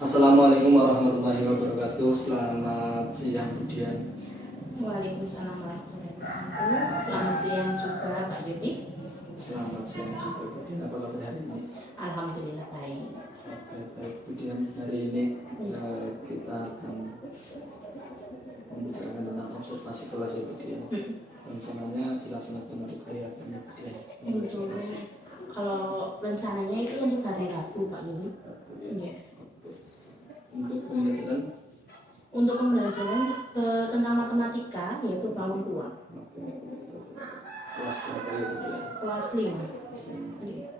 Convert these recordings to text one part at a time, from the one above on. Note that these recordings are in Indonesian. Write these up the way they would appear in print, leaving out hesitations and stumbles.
Assalamualaikum warahmatullahi wabarakatuh. Selamat siang Budian. Waalaikumsalam warahmatullahi wabarakatuh. Selamat siang juga Pak Yudi. Selamat siang juga Budian. Apa kabar hari ini? Alhamdulillah baik. Oke, baik Budian. Hari ini kita akan membicarakan tentang observasi kelas ya Budian. Rencananya dilaksanakan untuk hari apa ya Budian? Kalau rencananya itu untuk hari Rabu Pak Yudi. Iya. Untuk pembelajaran Tentang matematika yaitu bangun ruang. kelas berapa ya Budian? Kelas 5. Iya.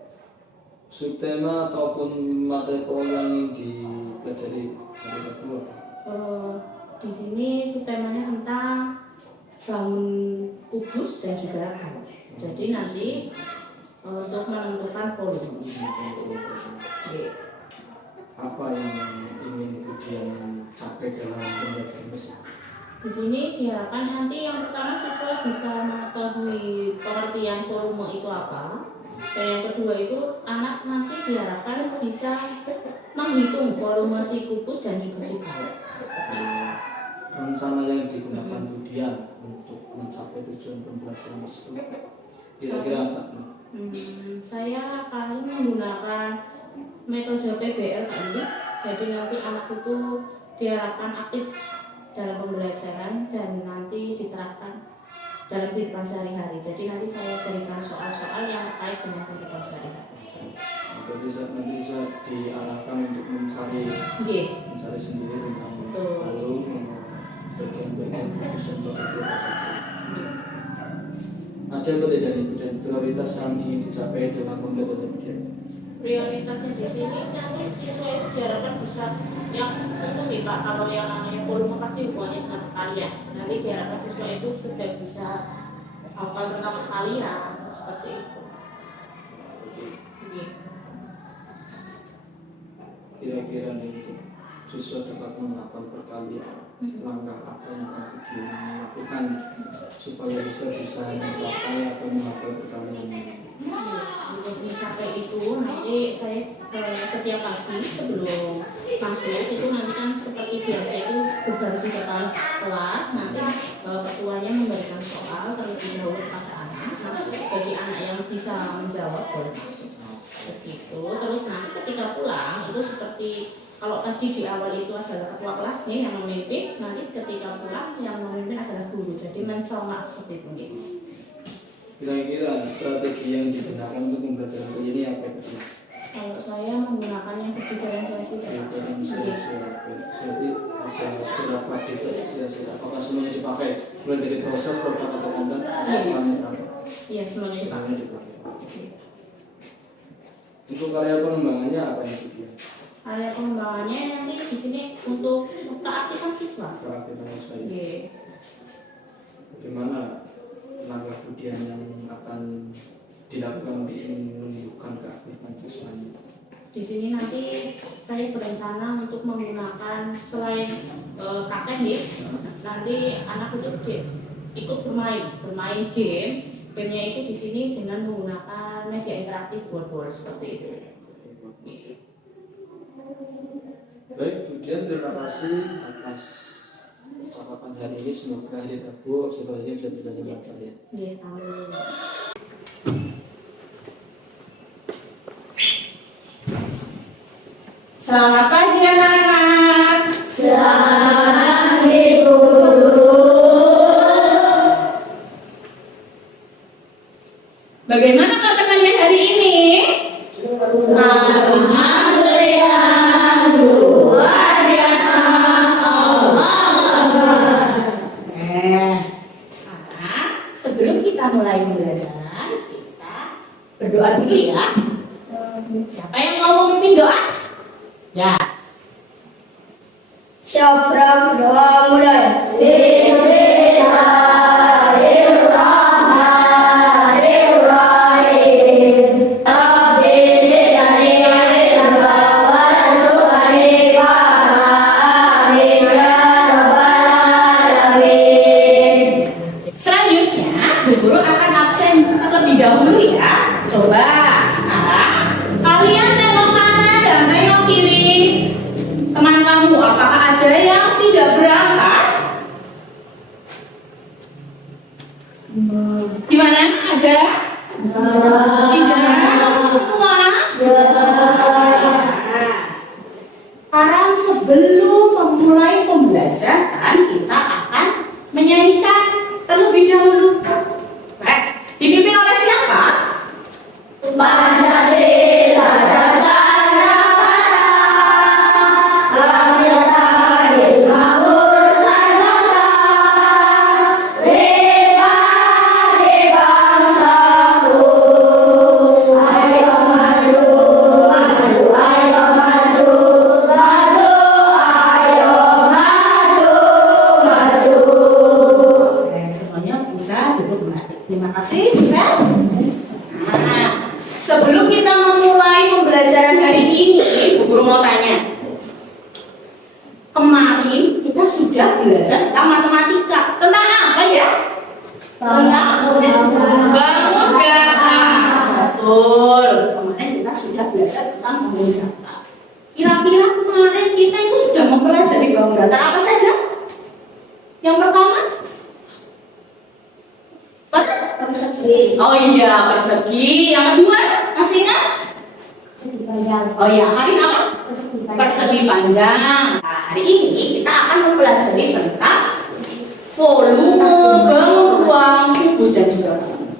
Subtema ataupun materi pokok yang ingin dipelajari hari Rabu apa? Di sini subtemanya tentang bangun kubus dan juga hal. Jadi nanti untuk menentukan volume. Iya. Apa yang ingin Budian capai dalam pembelajaran besar? Di sini diharapkan nanti yang pertama siswa bisa mengetahui pengertian volume itu apa, dan yang kedua itu anak nanti diharapkan bisa menghitung volume si kubus dan juga si balok. Rencana yang digunakan Budian untuk mencapai tujuan pembelajaran tersebut kira-kira apa? Saya paling menggunakan metode PBL Pak Andi. Jadi nanti anak itu diharapkan aktif dalam pembelajaran dan nanti diterapkan dalam kehidupan sehari-hari. Jadi nanti saya berikan soal-soal yang terkait dengan kehidupan sehari-hari. Jadi nanti bisa diarahkan untuk mencari sendiri tentang volume, bagian-bagian kubus dan balok apa saja. Ada apa tidak nih dan prioritas yang ingin dicapai dalam pembelajaran Budian? Prioritasnya di sini nanti siswa itu diharapkan bisa yang tentu nih Pak, kalau yang namanya volume pasti hubungannya dengan perkalian. Nanti diharapkan siswa itu sudah bisa hafal tentang perkalian seperti itu. Kira-kira nih untuk siswa dapat menghafal perkalian, langkah apa yang akan Budian lakukan supaya siswa bisa mencapai atau menghafal perkalian ini? Untuk mencapai itu nanti saya setiap pagi sebelum masuk itu nanti kan seperti biasa itu berbaris ke kelas nanti ketuanya memberikan soal terlebih dahulu kepada anak. Bagi anak yang bisa menjawab boleh masuk segitu. Terus nanti ketika pulang itu seperti kalau tadi di awal itu adalah ketua kelasnya yang memimpin, nanti ketika pulang yang memimpin adalah guru. Jadi mencolok seperti itu gitu. Kira-kira strategi yang digunakan untuk pembelajaran kali ini apa itu? Kalau saya menggunakan yang diferensiasi. Jadi ada beberapa diferensiasi. Apakah semuanya dipakai? Mulai dari proses, produk atau konten? Iya, semuanya dipakai. Untuk karya pengembangannya apa yang Budian? Area pengembangannya nanti di sini untuk keaktifan siswa. Keaktifan siswa. Iya. Bagaimana langkah Budian yang akan dilakukan untuk menunjukkan keaktifan siswanya? Di sini nanti saya berencana untuk menggunakan selain praktek nih, nanti anak itu ikut bermain game. Gamenya itu di sini dengan menggunakan media interaktif board seperti itu. Baik, Budian terima kasih atas ucapan hari ini. Semoga hari Rabu observasinya bisa berjalan lancar ya. Iya, amin. Selamat pagi anak-anak. Selamat pagi Bu. Bagaimana kata kalian hari ini? Alhamdulillah, luar biasa. Sekarang sebelum kita mulai belajar, kita berdoa dulu ya. Siapa yang mau memimpin doa? Ya. Siapa berdoa mulai? Selanjutnya, Bu Guru akan absen terlebih dahulu ya. Coba sekarang kalian tengok kanan dan tengok kiri. Tidak. Semua. Sekarang sebelum memulai pembelajaran kita akan menyanyikan terlebih dahulu. Baik, dipimpin oleh siapa? Pancasila dasar negara, adil adil makmur bangsa, republik bangsaku. Ayo maju, maju, ayo maju, maju, ayo maju, maju. Oke, semuanya bisa duduk kembali. Terima kasih, bisa. Nah, sebelum kita memulai pembelajaran hari ini, Bu Guru mau tanya. Kemarin kita sudah belajar tentang matematika. Tentang apa ya? Tentang bangun data. Betul. Kemarin kita sudah belajar tentang bangun data. Kira-kira kemarin kita itu sudah mempelajari bangun data apa saja? Yang pertama? Persegi. Oh iya, persegi. Yang kedua, masih ingat? Oh iya, hari ini apa? Persegi panjang. Nah, hari ini kita akan mempelajari tentang volume, bangun ruang, kubus dan juga bangun.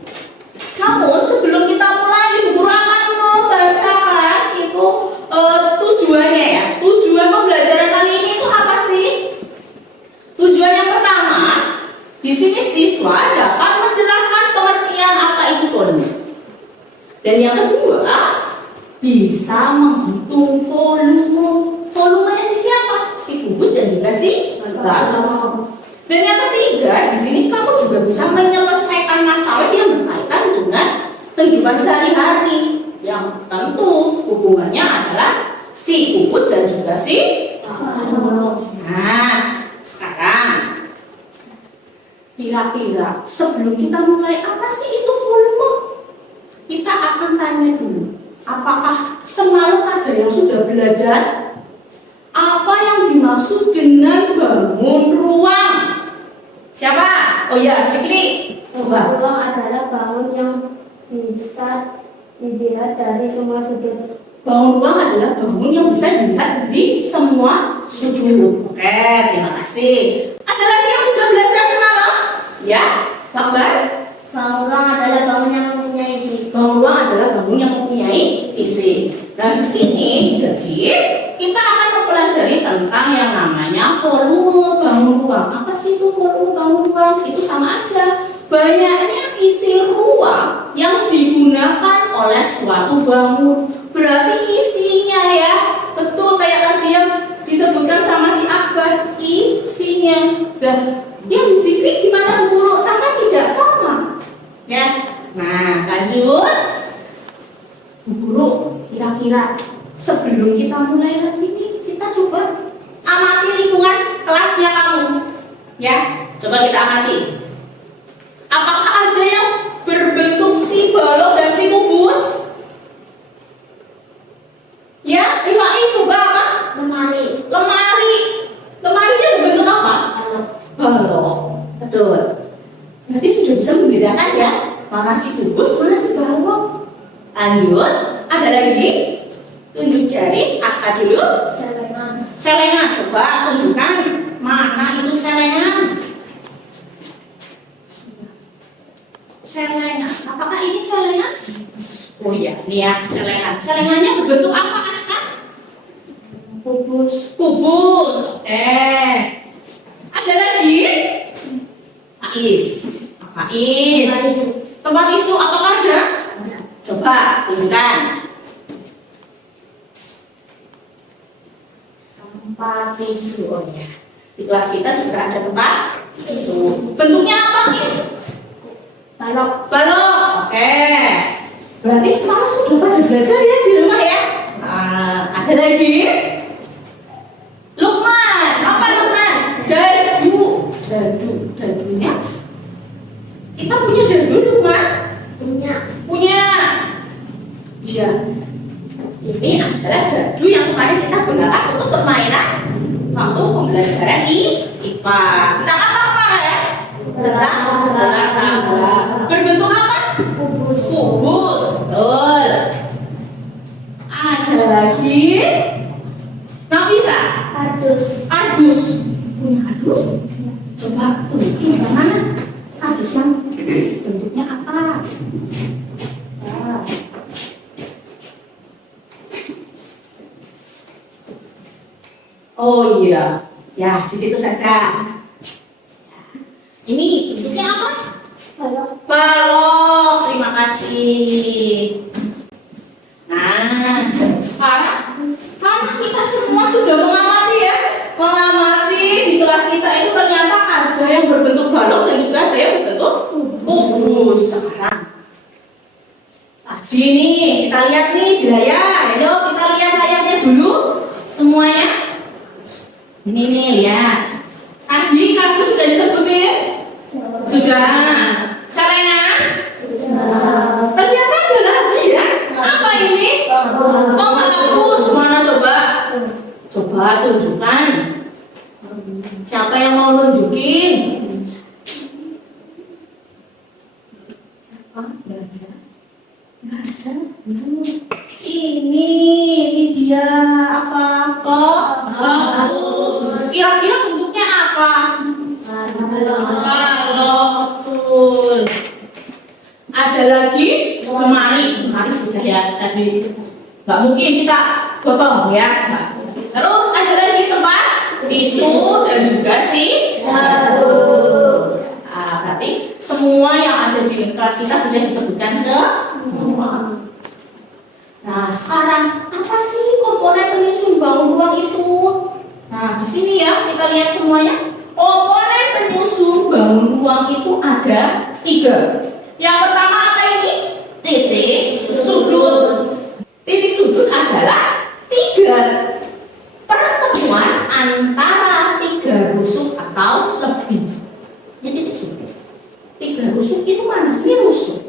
Namun sebelum kita mulai, Ibu Guru akan membacakan itu tujuannya ya. Tujuan pembelajaran kali ini itu apa sih? Tujuan yang pertama, di sini siswa dapat menjelaskan pengertian apa itu volume. Dan yang kedua, bisa menghitung volume. Volumenya si siapa? Si kubus dan juga si balon. Dan yang ketiga, di sini kamu juga bisa menyelesaikan masalah yang berkaitan dengan kehidupan sehari-hari. Yang tentu hubungannya adalah si kubus dan juga si balon. Nah, sekarang kira-kira sebelum kita mulai, apa sih itu volume? Kita akan tanya dulu, apakah semalam ada yang sudah belajar apa yang dimaksud dengan bangun ruang? Siapa? Oh ya, Sikri. Coba. Ruang adalah bangun yang bisa dilihat dari semua sudut. Bangun ruang adalah bangun yang bisa dilihat dari semua sudut. Oke, terima kasih. Ada lagi yang sudah belajar semalam? Ya, Bakbar. Bangun ruang adalah bangun yang mempunyai isi. Bangun ruang adalah bangun yang mempunyai isi. Nah, di sini jadi kita akan mempelajari tentang yang namanya volume bangun ruang. Apa sih itu volume bangun ruang? Itu sama aja, banyaknya isi ruang yang digunakan oleh suatu bangun. Berarti isinya ya, betul kayak tadi yang disebutkan sama si Akbar, isinya. Dan yang disiplin gimana Bu Guru? Sama tidak? Sama. Ya. Nah, lanjut. Bu Guru, kira-kira sebelum kita mulai lagi nih, kita coba amati lingkungan kelasnya kamu. Ya, coba kita amati. Apakah ada yang berbentuk si balok dan si kubus? Ya, Rifai coba apa? Lemari. Lemari. Lemarinya berbentuk apa? Balok. Betul. Berarti sudah bisa membedakan ya, mana si kubus, mana si balok. Lanjut, ada lagi. Tunjuk jari, Aska dulu. Celengan. Celengan, coba tunjukkan mana itu celengan. Celengan, apakah ini celengan? Oh iya, ini ya celengan. Celengannya berbentuk apa, Aska? Kubus. Kubus. Ada lagi? Ais. Apa Ais? Lemari. Tempat tisu apakah ada? Coba tunjukkan. Tempat tisu. Oh ya. Di kelas kita juga ada tempat tisu. Bentuknya apa, Is? Balok. Balok. Oke. Berarti semalam sudah pada belajar ya di rumah ya? Ada lagi? Lukman. Apa Lukman? Dadu. Dadunya? Kita punya dadu Lukman? Punya. Ya. Ini adalah dadu yang kemarin kita gunakan untuk permainan waktu pembelajaran IPA. Tentang apa kemarin? Tentang bola tangga. Berbentuk apa? Kubus. Kubus. kardus? Punya kardus? Coba tunjukin mana kardus yang bentuknya apa? Nah. Oh iya, ya di situ saja. Ini bentuknya apa? Balok. Terima kasih. Nah, sekarang karena kita semua sudah mengamati ya, mengamati di kelas kita itu ternyata ada yang berbentuk balok dan juga ada yang berbentuk kubus. Sekarang tadi nih kita lihat nih di layar. Ayo kita lihat layarnya dulu semuanya. Ini nih lihat. Tadi kardus sudah disebutin? Sudah. Caranya? Ternyata ada lagi ya. Apa ini? Penghapus. Mana coba? Coba tunjukkan. Siapa yang mau nunjukin? Siapa? Nggak ada. Nggak ada. Ini dia apa? Penghapus. Kira-kira bentuknya apa? Balok. Betul. Ada lagi? Kemari sudah ya tadi. Nggak mungkin kita potong ya. Terus ada lagi tempat tisu dan juga berarti semua yang ada di kelas kita sudah disebutkan semua. Nah sekarang apa sih komponen penyusun bangun ruang itu? Nah di sini ya kita lihat semuanya. Komponen penyusun bangun ruang itu ada 3. Yang pertama apa ini? Titik sudut. Titik sudut adalah 3 pertemuan antara 3 rusuk atau lebih. Ini titik sudut. 3 rusuk itu mana? Ini rusuk.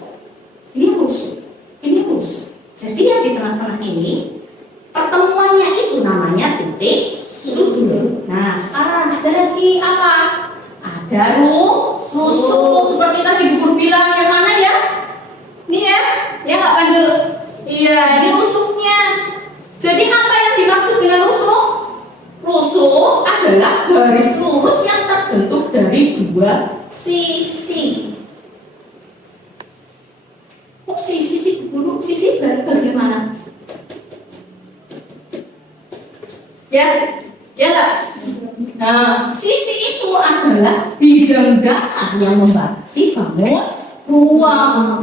Ini rusuk. Ini rusuk. Jadi yang di tengah-tengah ini pertemuannya itu namanya titik sudut. Nah sekarang ada lagi apa? Ada rusuk seperti tadi Bu Guru bilang yang mana ya? Ini ya nggak Pandu? Iya, ini rusuknya. Jadi apa yang dimaksud dengan rusuk? Rusuk adalah garis lurus yang terbentuk dari 2 sisi. Oh, sisi Bu Guru, sisi bagaimana? Ya nggak? Nah, sisi itu adalah bidang data yang membatasi bangun ruang.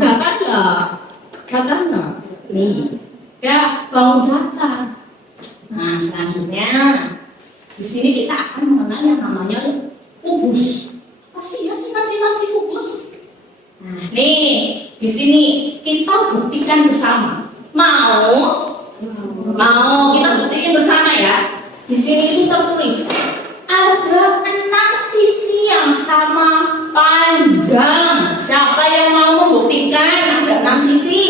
Datanya nih, ya bangun data. Nah, selanjutnya di sini kita akan mengenal yang namanya kubus. Apa sih ya sifat-sifat si kubus? Nah, nih di sini kita buktikan bersama. Mau kita buktikan bersama ya. Di sini itu tertulis ada 6 sisi yang sama panjang. Siapa yang mau membuktikan ada 6 sisi?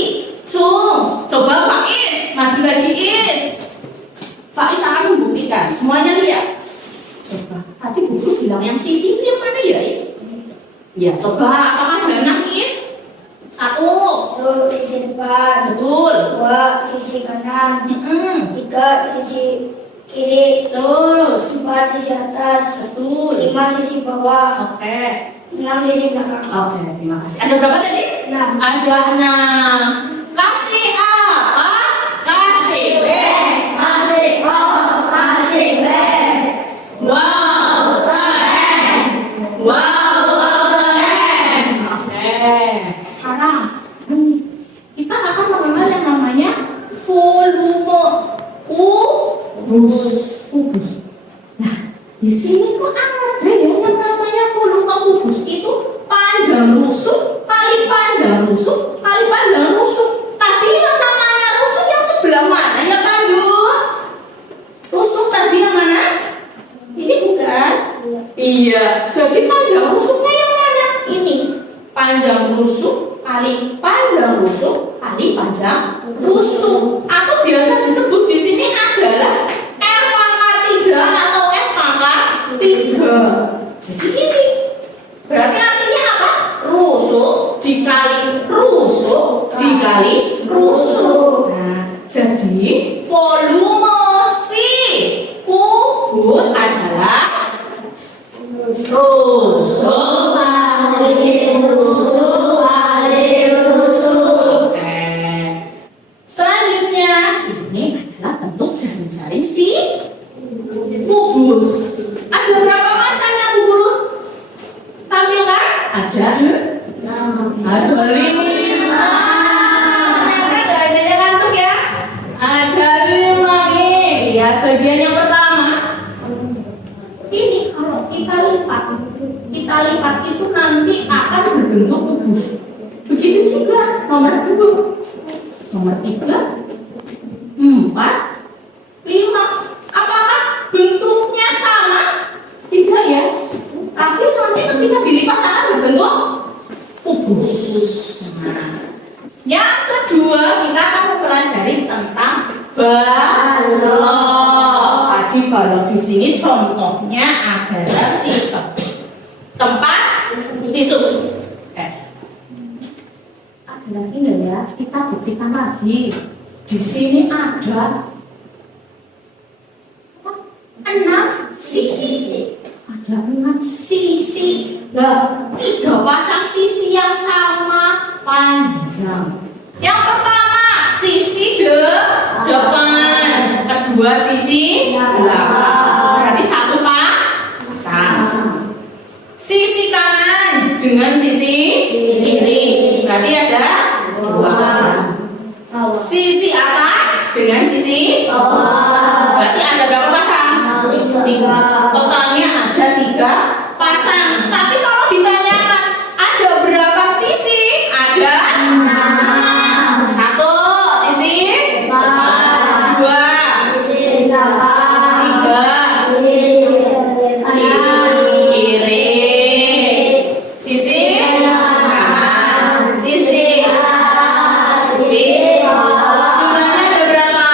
Coba Pak Is, maju lagi Is. Pak Is akan membuktikan. Semuanya lihat. Coba. Tadi Bu Guru bilang yang sisi itu yang mana ya Is? Ya, coba apakah ada 6 Is? 1. Betul, sisi depan. Betul. 2, sisi kanan. 3, sisi kiri. Terus 4, sisi atas. betul. 5, sisi bawah. Oke. 6, sisi belakang. Oke, terima kasih. Ada berapa tadi? 6. Ada 6. Kasih apa? Kasih B. Kasih O, kasih B. Wow, keren. Wow, keren. Oke. Sekarang kita akan mengenal yang namanya volume. Kubus. Nah, di sini tuh ada ya yang namanya volume kubus itu panjang rusuk kali panjang rusuk kali panjang rusuk. Tadi yang namanya rusuk yang sebelah mana ya Pandu? Rusuk tadi yang mana? Ini bukan? Iya. Jadi panjang rusuknya yang mana? Ini panjang rusuk kali panjang rusuk kali panjang rusuk. Atau biasa disebut di sini adalah R pangkat 3 atau S pangkat 3. Jadi ini berarti artinya apa? Rusuk dikali rusuk dikali rusuk. Nah, jadi volume si kubus adalah bagian yang pertama ini kalau kita lipat itu nanti akan berbentuk kubus. Begitu juga nomor 2, nomor 3, 4, 5. Apakah bentuknya sama? Tidak ya. Tapi nanti ketika dilipat akan berbentuk kubus. Nah, yang kedua kita akan mempelajari tentang balok. Tadi balok di sini contohnya adalah si tempat tisu. Ada lagi nggak ya? Kita buktikan lagi. Di sini ada 6 sisi. Ada 6 sisi. Nah, 3 pasang sisi yang sama panjang. Yang pertama sisi depan, kedua sisi belakang. Berarti 1 pasang. Sisi kanan dengan sisi kiri. Berarti ada 2 pasang. Sisi atas dengan sisi bawah. Berarti ada berapa pasang? 3. Totalnya ada 3 pasang. Tapi kalau ditanyakan ada berapa sisi? Ada 6. 1 sisi depan, 2 Sisi belakang. 3 kiri, sisi kanan, sisi jumlahnya ada berapa?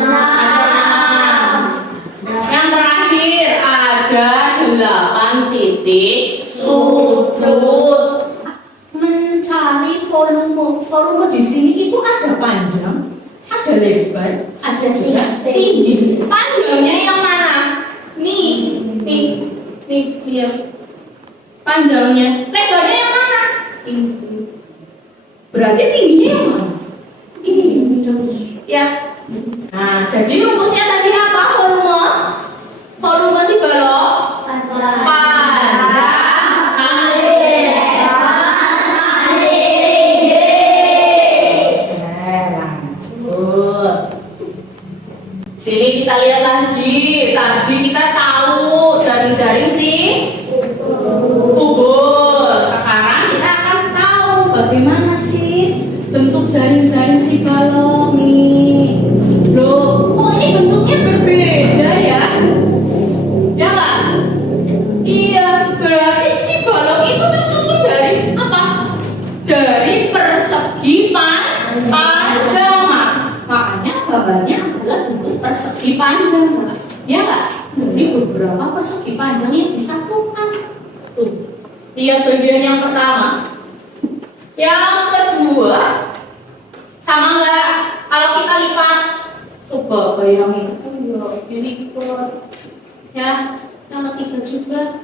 6. Yang terakhir ada 8 titik sudut. Mencari volume di sini itu ada panjang, ada lebar, ada juga tinggi. Panjangnya yang mana? Nih, lihat. Panjangnya, lebarnya yang mana? Ini. Berarti tingginya yang mana? Ini. Ya. Nah, jadi rumusnya tadi apa? Volume si balok panjang kali lebar kali tinggi. Lanjut. Sini kita lihat lagi. Tadi kita tahu jaring-jaring si kubus. Sekarang kita akan tahu bagaimana sih bentuk jaring-jaring si balok nih. Loh, kok ini bentuknya berbeda ya? Ya nggak? Iya, berarti si balok itu tersusun dari apa? Dari persegi panjang. Makanya gambarnya adalah bentuk persegi panjang. Ya nggak? Dari beberapa persegi panjang yang disatukan. Tuh, lihat bagian yang pertama. Yang kedua, sama nggak? Kalau kita lipat, coba bayangin. Dilipat. Ya, yang ketiga juga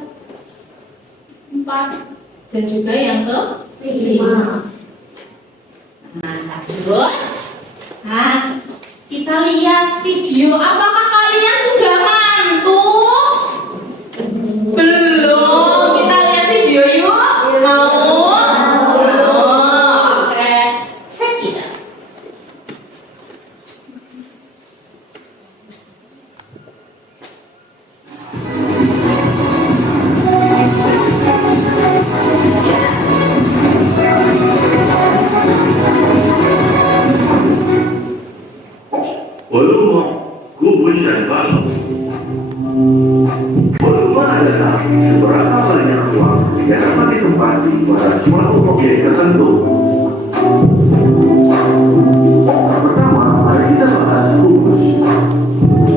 4 dan juga yang ke-5. Nah, lanjut. Nah, kita lihat video. Apakah kalian sudah ngantuk? Belum. Kita lihat video yuk. Mau? Oke. Cek kita. Volume kubus dan balok. Volume adalah seberapa banyak uang yang dapat ditempati pada suatu objek tertentu. Pertama, mari kita bahas kubus.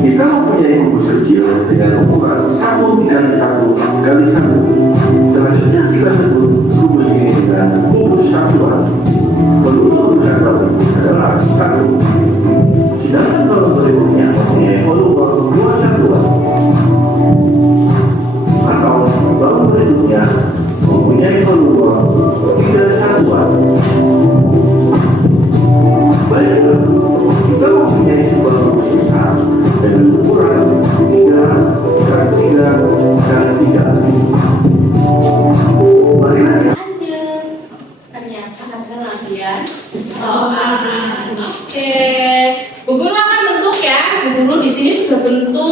Kita mempunyai kubus kecil dengan ukuran 1 kali 1 kali 1. Selanjutnya kita sebut kubus ini dengan kubus satuan. Volume kubus satuan adalah 1. Sedangkan kalau berikutnya mempunyai volume 2 satuan, atau balon berikutnya mempunyai volume 3 satuan. Baiklah, kita mempunyai sebuah kubus besar dengan ukuran 3 kali 3 kali 3. Mari Lanjut. Ternyata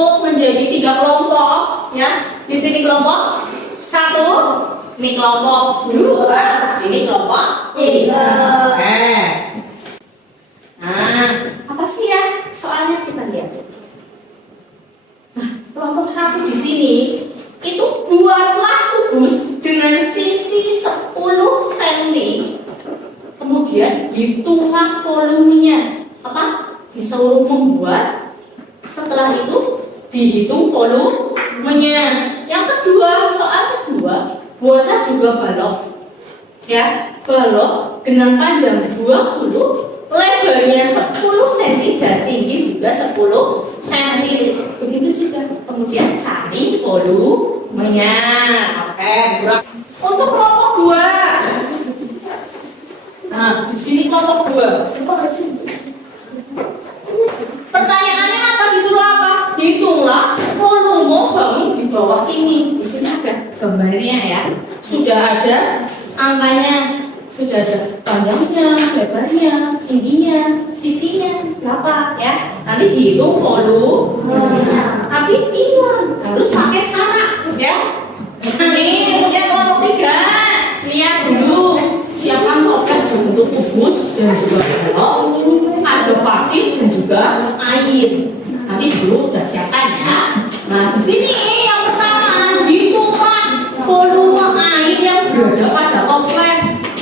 dibentuk menjadi 3 kelompok ya. Di sini kelompok 1, ini kelompok 2, ini kelompok 3. Nah, apa sih ya soalnya, kita lihat. Nah, kelompok 1 di sini itu buatlah kubus dengan sisi 10 cm. Kemudian hitunglah volumenya. Apa? Disuruh membuat. Setelah itu dihitung volumenya. Yang kedua, soal kedua, buatlah juga balok. Ya, balok dengan panjang 20, lebarnya 10 cm dan tinggi juga 10 cm. Begitu juga. Kemudian cari volumenya. Oke, untuk kelompok 2. Nah, di sini kelompok 2. Pertanyaannya apa? Disuruh apa? Hitunglah volume bangun di bawah ini. Di sini ada gambarnya ya. Sudah ada angkanya. Sudah ada panjangnya, lebarnya, tingginya, sisinya berapa ya. Nanti dihitung volumenya. Tapi ingat harus pakai cara ya. Nih, kemudian kelompok 3. Lihat dulu, siapkan toples bentuk kubus dan juga balok, ada pasir dan juga air. Nanti dulu udah siapkan ya. Nah, di sini yang pertama hitunglah volume air yang berada pada toples.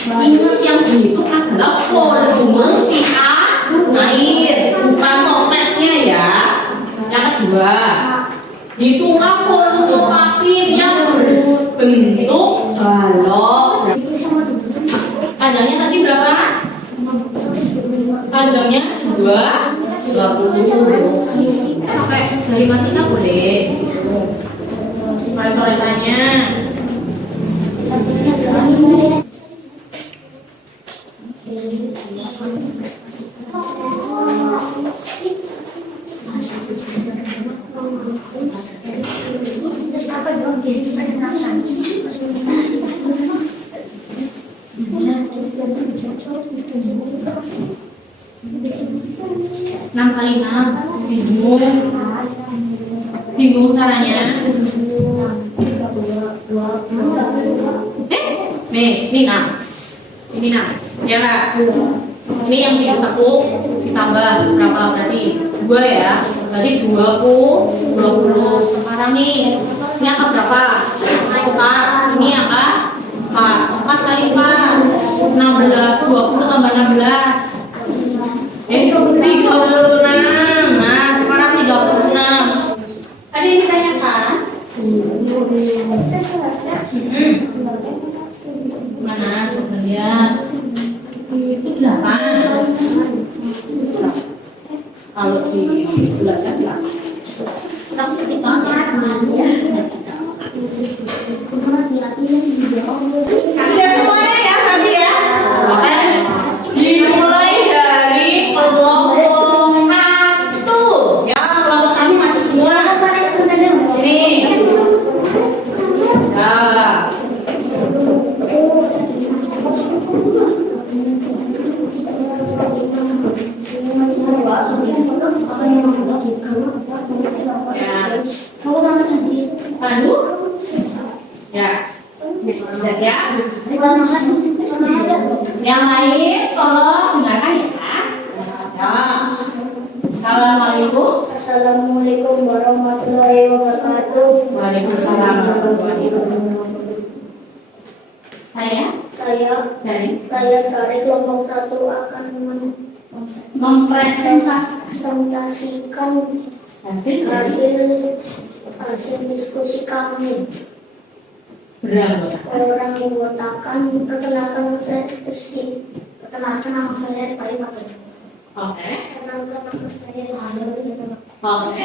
Ingat yang dihitung adalah volume si air, bukan toplesnya ya. Yang kedua, hitunglah volume pasir yang berbentuk balok. Panjangnya tadi berapa? Panjangnya 20. Pakai jari matika boleh. Coret-coretannya. Enam kali 6. Bingung caranya? Nih, ini 6. Ini 6. Ya Kak? Ini yang ditekuk ditambah berapa berarti? 2 ya. Berarti 20. Sekarang nih, ini angka berapa? 4. Ini angka 4 kali 4. 16. 20 tambah 16. 36. Nah, sekarang 36. Tadi ditanyakan. Mana? Coba lihat. Itu 8. Kalau di belakang 8. Tapi kita sudah semuanya ya tadi ya. Oke. Dimulai dari kelompok 1. Ya, kelompok 1 maju semua. Sini. Ya. Pandu? Ya. Sudah siap? Yang lain tolong dengarkan ya. Ya. Assalamualaikum. Assalamualaikum warahmatullahi wabarakatuh. Waalaikumsalam warahmatullahi wabarakatuh. Saya dari kelompok 1 akan mempresentasikan hasil diskusi kami. berapa? Orang mengatakan perkenalkan nama saya Pak Iwan. Oke. Perkenalkan nama saya Oke.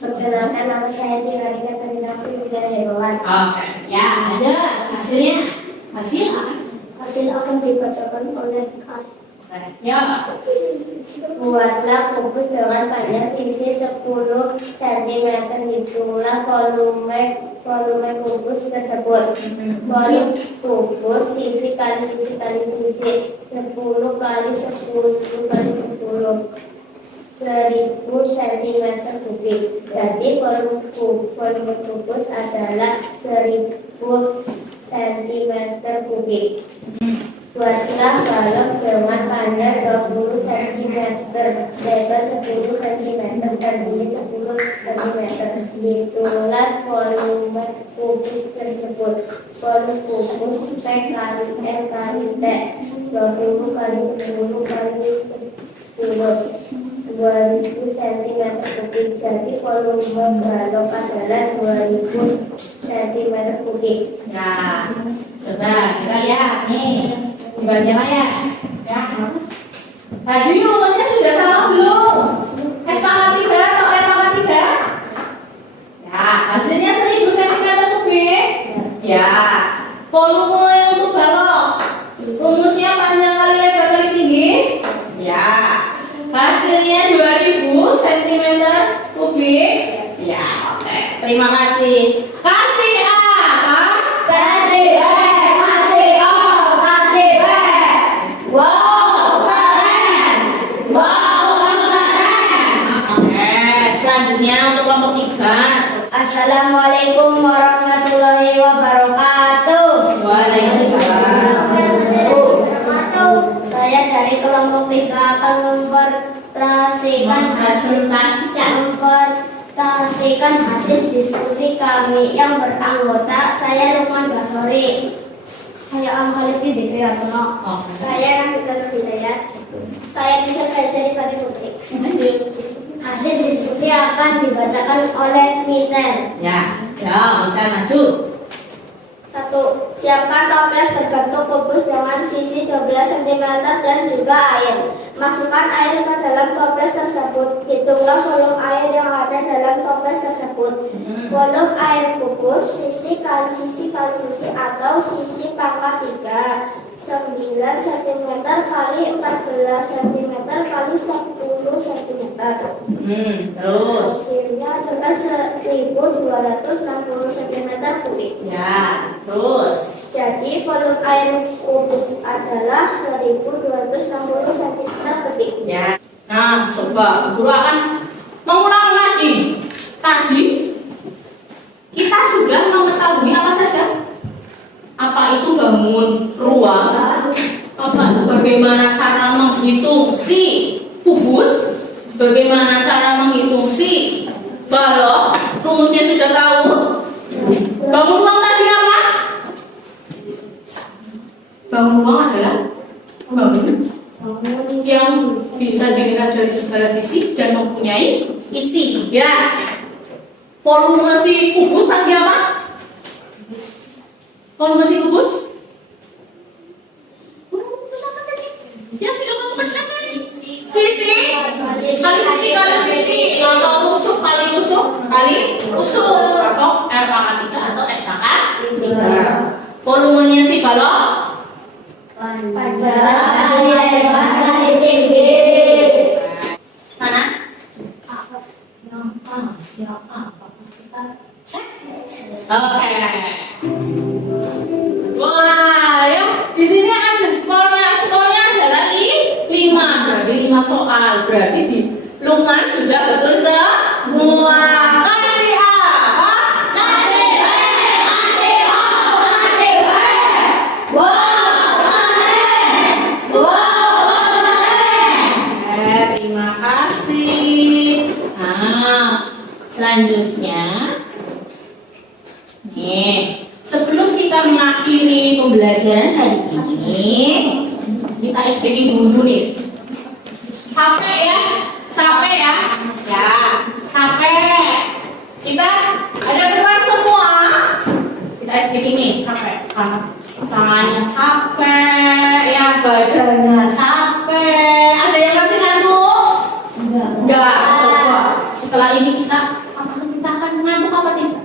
Perkenalkan nama saya Tirarika Tarinafi Widya Herowan. Oke. Ya, aja hasilnya. Hasil akan dibacakan oleh Kak. Ya. Buatlah kubus dengan panjang sisi 10 cm. Hitunglah volume kubus tersebut. Volume kubus sisi kali sisi kali sisi 10 kali 10 kali 10. 1000 cm kubik. Jadi volume kubus adalah 1000 cm kubik. Buatlah balok dengan panjang 20 cm, lebar 10 cm, dan tinggi 10 cm. Ditulis volume kubus tersebut. Volume kubus P kali M kali T, 20 kali 10 kali 10, 2000 cm kubik. Jadi volume balok adalah 2000 cm kubik. Ya, coba kita lihat nih dibaca ya. Ya. Tadi rumusnya sudah sama belum? S pangkat 3 atau R pangkat 3? Ya, hasilnya 1000 cm kubik. Ya, volume yang untuk balok rumusnya panjang kali lebar kali tinggi. Ya, hasilnya 2000 cm kubik. Ya, oke. Terima kasih. Kasih A apa? Kasih B, kasih O, kasih B. Wow, keren. Wow, keren. Oke, selanjutnya untuk kelompok 3. Assalamualaikum warahmatullahi wabarakatuh. Waalaikumsalam. Saya dari kelompok 3 akan mempresentasikan hasil diskusi kami yang beranggota saya Lukman Basori, saya Amhaliti Dikriatono, saya Rahisa Hidayat, saya bisa Kaisari Fadi Putri. Hasil diskusi akan dibacakan oleh Nisen. Ya, bisa maju. 1. Siapkan toples berbentuk kubus dengan sisi 12 cm dan juga air. Masukkan air ke dalam toples tersebut. Hitunglah volume air yang ada dalam toples tersebut. Volume air kubus sisi kali sisi kali sisi atau sisi pangkat 3, 9 cm kali 14 cm kali 10 cm. Terus. Hasilnya adalah 1260 cm kubik. Ya, terus. Jadi volume air kubus adalah 1260 cm kubik. Ya. Nah, coba guru akan mengulang lagi. Tadi kita sudah mengetahui apa saja? Apa itu bangun ruang? Apa bagaimana cara menghitung si kubus? Bagaimana cara menghitung si balok? Rumusnya sudah tahu. Bangun ruang tadi apa? Bangun ruang adalah bangun yang bisa dilihat dari segala sisi dan mempunyai isi. Ya. Volume si kubus tadi apa? Volume si kubus? Kubus apa tadi? Yang sudah kamu kerjakan? Sisi kali sisi kali sisi atau rusuk kali rusuk kali rusuk atau R pangkat 3 atau S pangkat 3. Volumenya si balok Panjang kali lebar kali tinggi. mana? Yang A. Kita cek. Oke. Wah, yuk di sini ada skornya. Skornya adalah 5. Berarti 5 soal. Berarti di Lukman sudah betul semua. Kasih A. Kasih B, kasih O, kasih B. Wow, keren. Wow, keren. Terima kasih. Nah, selanjutnya nih, sebelum kita mengakhiri pembelajaran hari ini, kita SPK dulu nih. Capek ya? Capek ya? Ya, capek. Kita ada beban semua. Kita SPK nih, capek. Tangannya capek, ya badannya capek. Ada yang masih ngantuk? Enggak. Coba setelah ini kita akan ngantuk apa tidak?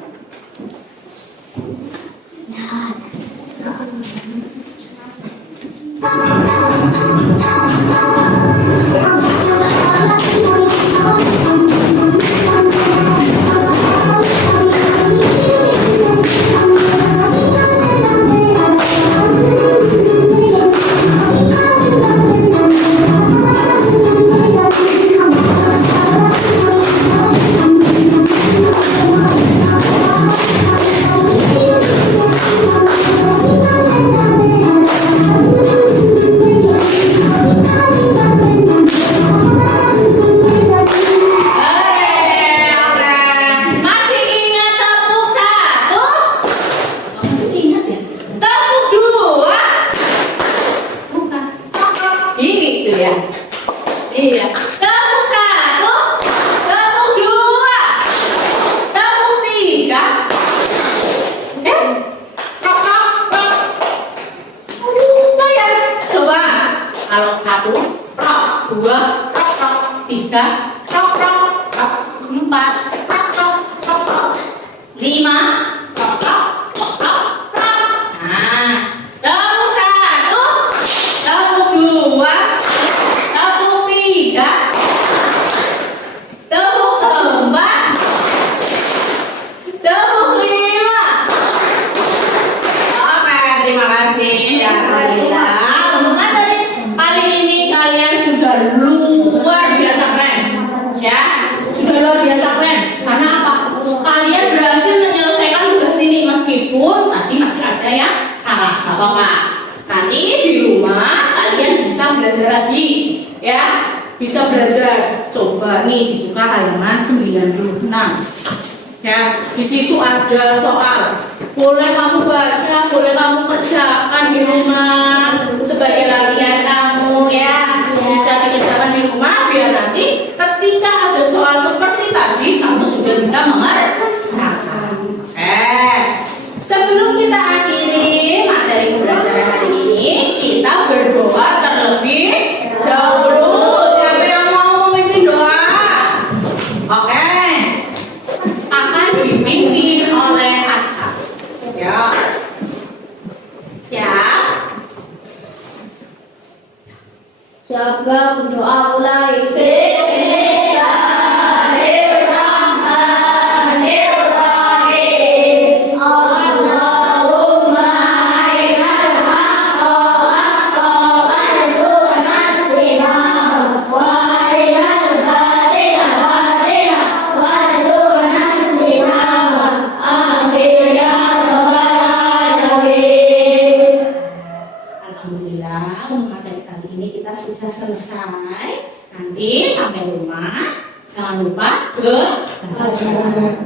3, tok tok tok, 4, tok tok tok tok, 5, tok tok tok tok tok. Nah, tepuk 1, tepuk 2, tepuk 3, tepuk 4, tepuk 5. Oke, terima kasih ya Alhamdulillah. Untuk materi kali ini kalian sudah luar biasa keren, ya, sudah luar biasa keren. Karena apa? Kalian berhasil menyelesaikan tugas ini meskipun tadi masih ada yang salah, nggak apa-apa. Nanti di rumah kalian bisa belajar lagi, ya, bisa belajar. Coba nih dibuka halaman 96. Ya, di situ ada soal. Boleh kamu baca, boleh kamu kerjakan di rumah sebagai latihan kamu, ya. Bisa dikerjakan di rumah biar nanti ketika ada soal seperti tadi kamu sudah bisa mengerjakan. Sebelum kita akhiri materi pembelajaran hari ini, kita berdoa terlebih dahulu. Siapa yang mau memimpin doa? Oke. Akan dipimpin oleh Ashab. Ya. Siap? Siapa berdoa mulai? Alhamdulillah, untuk materi kali ini kita sudah selesai. Nanti sampai rumah jangan lupa belajar.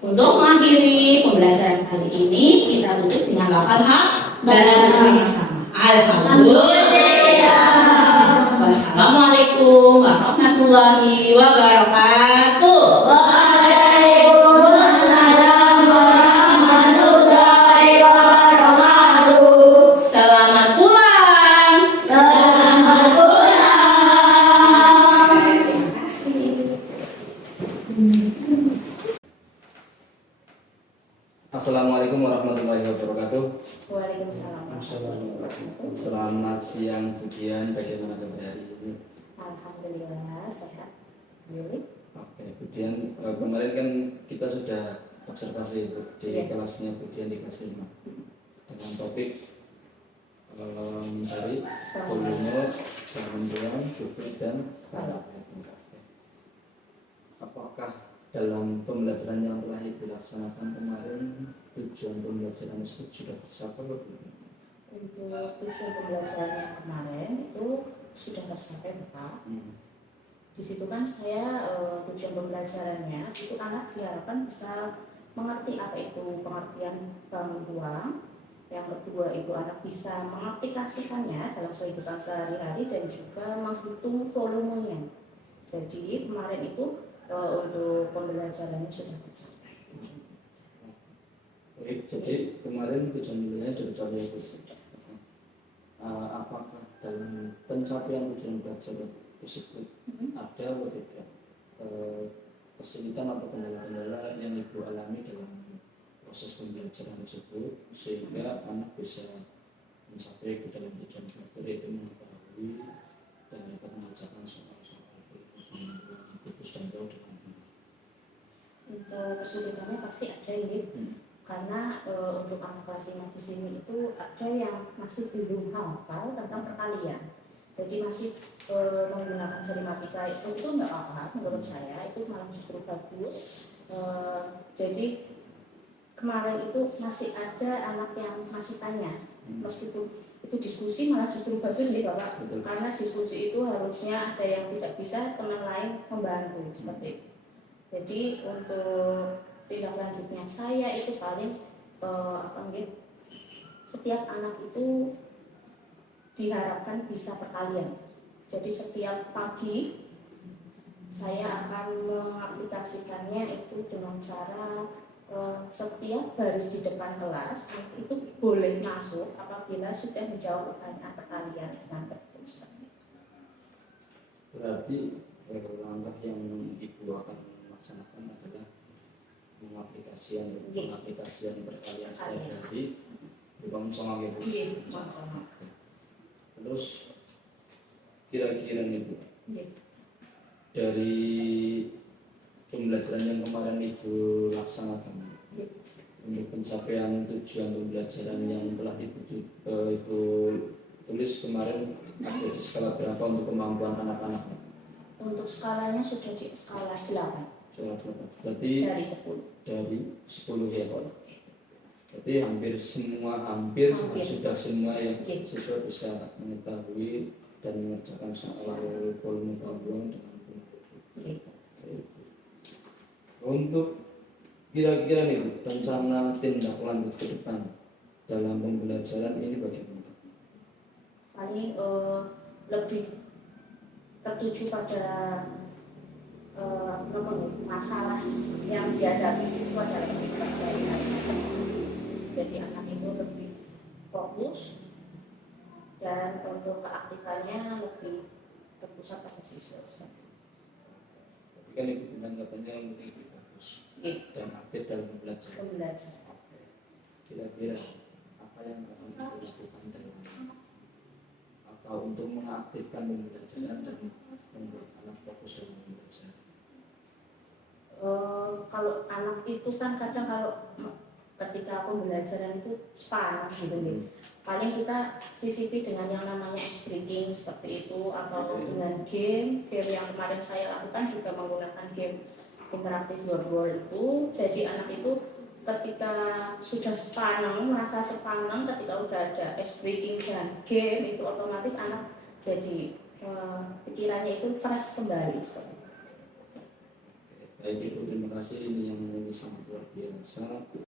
Untuk mengakhiri pembelajaran kali ini kita tutup dengan lafaz hamdalah bersama-sama. Alhamdulillah. Wassalamualaikum warahmatullahi wabarakatuh. Waalaikumsalam warahmatullahi wabarakatuh. Selamat pulang. Selamat pulang. Terima kasih. Assalamualaikum warahmatullahi wabarakatuh. Waalaikumsalam. Selamat siang Budian, bagaimana kabar hari ini? Alhamdulillah sehat. Yuli. Oke, Budian, kemarin kan kita sudah observasi di Iya. kelasnya Budian di kelas 5 dengan topik mencari volume, kemudian duplik dan balok. Apakah dalam pembelajaran yang telah dilaksanakan kemarin tujuan pembelajaran tersebut sudah tercapai atau belum? Untuk tujuan pembelajaran yang kemarin itu sudah tercapai Bapak. Di situ kan saya tujuan pembelajarannya itu anak diharapkan bisa mengerti apa itu pengertian bangun ruang. Yang kedua itu anak bisa mengaplikasikannya dalam kehidupan sehari-hari dan juga menghitung volumenya. Jadi kemarin itu untuk pembelajarannya sudah tercapai. Baik, jadi kemarin tujuan pembelajarannya sudah tercapai itu sudah. Apakah dalam pencapaian tujuan belajar tersebut ada atau tidak kesulitan atau kendala-kendala yang Ibu alami dalam proses pembelajaran tersebut sehingga anak bisa mencapai ke dalam tujuan belajar itu mengetahui dan dapat mengerjakan soal-soal fokus dan jauh dengan Untuk kesulitannya pasti ada ini, karena untuk anak kelas 5 di sini itu ada yang masih belum hafal tentang perkalian. Jadi masih menggunakan matematika itu nggak apa-apa menurut saya, itu malah justru bagus. Jadi kemarin itu masih ada anak yang masih tanya, meskipun itu diskusi malah justru bagus nih Bapak. Karena diskusi itu harusnya ada yang tidak bisa, teman lain membantu seperti itu. Jadi untuk tindak lanjutnya saya itu paling setiap anak itu diharapkan bisa perkalian. Jadi setiap pagi saya akan mengaplikasikannya itu dengan cara setiap baris di depan kelas itu boleh masuk apabila sudah menjawab pertanyaan perkalian dengan betul. berarti langkah yang ibu akan laksanakan adalah pengaplikasian perkalian setelah dari bukan sama ibu. Nggih, sama. Terus kira-kira nih Bu, Nggih. dari pembelajaran yang kemarin ibu laksanakan Nggih. untuk pencapaian tujuan pembelajaran yang telah ibu tulis kemarin ada di skala berapa untuk kemampuan anak-anak? Untuk skalanya sudah di skala 8 Skala berapa? Berarti dari 10. dari 10 ya Pak. Berarti hampir sudah semua yang Oke. siswa bisa mengetahui dan mengerjakan soal volume gabungan dengan benar. Nggih. Untuk kira-kira nih Bu, rencana tindak lanjut ke depan dalam pembelajaran ini bagaimana? Paling lebih tertuju pada masalah yang dihadapi siswa dalam kehidupan sehari-hari. Jadi anak itu lebih fokus dan untuk keaktifannya lebih terpusat pada siswa. Tapi kan Ibu bilang katanya lebih bagus Oke, dan aktif dalam belajar. pembelajaran. Kira-kira apa yang akan dilakukan dalam atau untuk mengaktifkan pembelajaran dan membuat anak fokus dalam belajar? Kalau anak itu kan kadang kalau ketika pembelajaran itu sparring gitu nih. Paling kita sisipi dengan yang namanya ice breaking seperti itu atau dengan game yang kemarin saya lakukan juga menggunakan game interaktif board itu. Jadi anak itu ketika sudah sepaneng, merasa sepaneng ketika udah ada ice breaking dan game itu otomatis anak jadi pikirannya itu fresh kembali. Baik Ibu, terima kasih, ini yang sangat luar biasa.